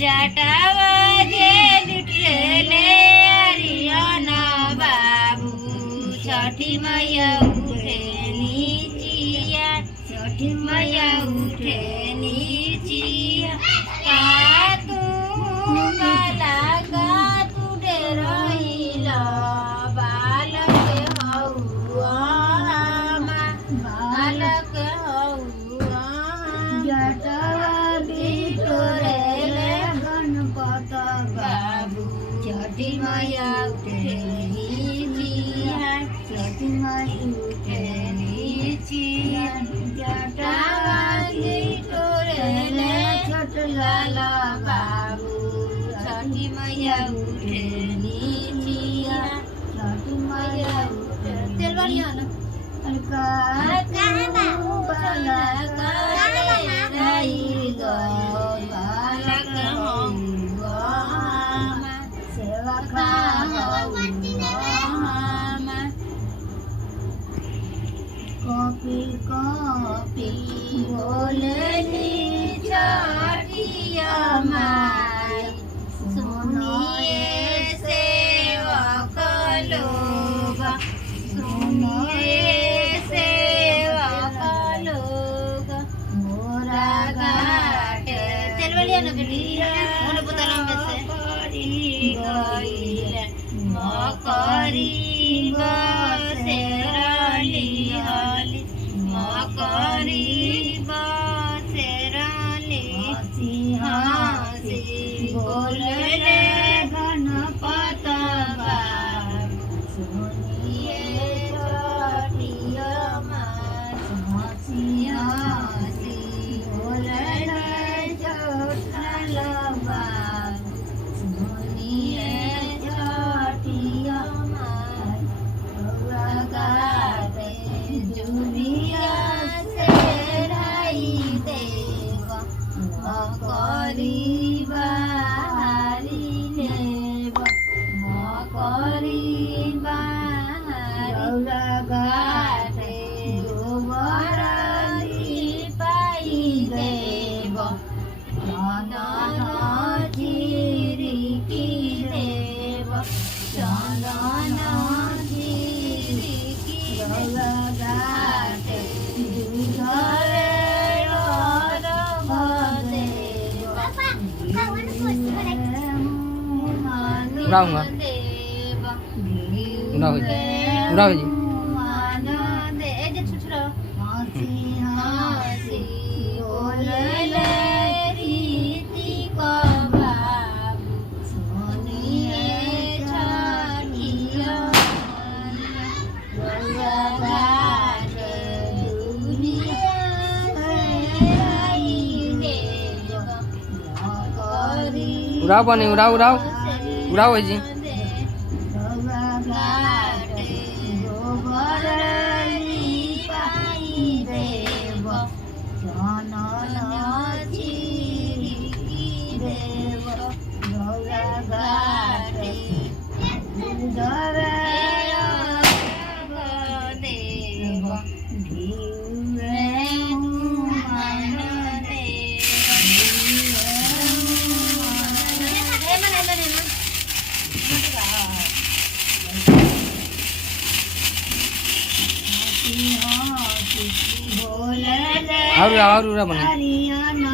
जटावा जे बिटले हरियाणा बाबू छठी मैया उठे नीचिया छठी मैया उठे नीचिया का तू बाला का तू डेरइला बालक हौआ बालक हौआ जटावा बिटले गणपत बाबू छठी मैया उठे नीचिया छठी मैया उठे नीचिया जटावा बिटले छोट लाला बाबू छठी मैया उठे नीचिया छठी मैया उठे तेल बढ़िया ना अलका कहां बा बाला का रही गो बालक हौआ सेवा का कॉपी कॉपी बोलनी छठिया माई सुनिए सेवक लोग सुनिए सेवक लोग मोरा घाट चल बढ़िया ना बेटी बोलो बोतल में से गईले मकरी बसेरली हली मकरी बसेरली हसी हसी बोलले गणपत बाबू सुनिए छठिया माई हसी हसी बोलले छोटल बाबू सुनिए छठिया माई रउआ गाते जुलिया से राई देव मकरी बारी नेब मकरी बारी रउआ गाते गोबर पाई देव चंदन झिरिकी देव चंदन झिरिकी रउआ गाते दूधरे उड़ाऊंगा उड़ाओ जी उड़ाओ जी उड़ाओ बनी उड़ाओ उड़ाओ उड़ाओ जी और उड़ा बना हरियाणा